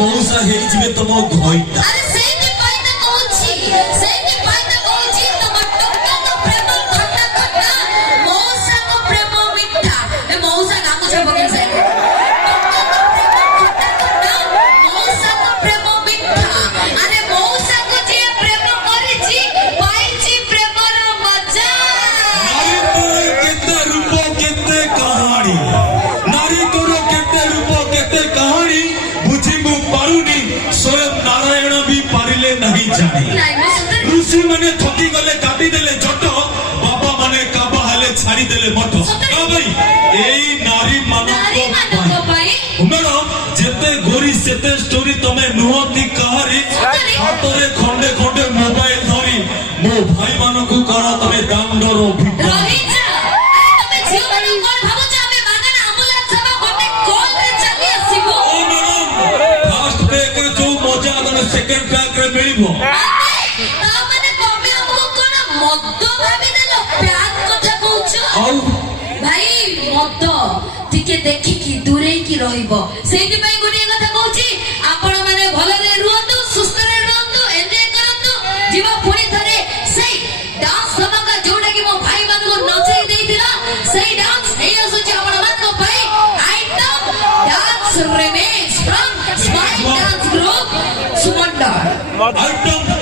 মৌসা ହେଇଯିବେ ତମ ଘଇଟା। ଆରେ ସେଇଥିପାଇଁ ତ କହୁଛି ତମ ଟୋକାଙ୍କ ପ୍ରେମ ଖଟା ଖଟା ମଉସାଙ୍କ ପ୍ରେମ ମିଠା। ଏ ମଉସା ଗାମୁଛା ପକେଇ ସାଇଲେ। ଟୋକାଙ୍କ ପ୍ରେମ ଖଟା ଖଟା ମଉସାଙ୍କ ପ୍ରେମ ମିଠା। ଆରେ ମଉସାକୁ ଯିଏ ପ୍ରେମ କରିଛି ପାଇଛି ପ୍ରେମର ମଜା। ନାରୀ ତୋର କେତେ ରୂପ କେତେ କାହାଣୀ, ନାରୀ ତୋର କେତେ ରୂପ କେତେ କାହାଣୀ ବୁଝି ମୁଁ ପାରୁନି, ସ୍ୱୟଂ ନାରାୟଣ ବି ପାରିଲେ ନାହିଁ ଜାଣି। ଋଷି ମାନେ ଥକି ଗଲେ କାଟିଦେଲେ ଜଟ, ବାବା ମାନେ କାବା ହେଲେ ଛାଡ଼ିଦେଲେ ମଠ। ଭାଇ ଏଇ ନାରୀ ମାନଙ୍କ ପାଇଁ ମ୍ୟାଡମ ଯେତେ ଗୋରି ସେତେ ଷ୍ଟୋରି, ତମେ ନୁହନ୍ତି କାହାରି। ହାତରେ ଖଣ୍ଡେ ଖଣ୍ଡେ ମୋବାଇଲ ଧରି ମୋ ଭାଇ ମାନଙ୍କୁ କର ତମେ ଦାଣ୍ଡର ସେକେଣ୍ଡ ପ୍ୟାକ୍ ରେ ମିଳିବ। ଭାଇ ମଦ ଟିକେ ଦେଖିକି ଦୂରେଇକି ରହିବ। ସେଇଥିପାଇଁ ଗୋଟିଏ କଥା କହୁଛି, ଆପଣ ମାନେ ଭଲରେ ରୁହନ୍ତୁ, ସୁସ୍ଥରେ ରୁହନ୍ତୁ, ଏନ୍ଜୟ କରନ୍ତୁ। ଯିବ ପୁଣି ଥରେ ସେଇ ଡାନ୍ସ ଧମାକା ଯୋଉଟା କି ମୋ ଭାଇ ମାନଙ୍କୁ ନଚେଇ ଦେଇଥିଲା, ସେଇ ଡାନ୍ସ ହେଇ ଆସୁଛି ଆପଣ ମାନଙ୍କ ପାଇଁ। Item dance remix from smile dance group ସୁମଣ୍ଡ। ଆଇଟମ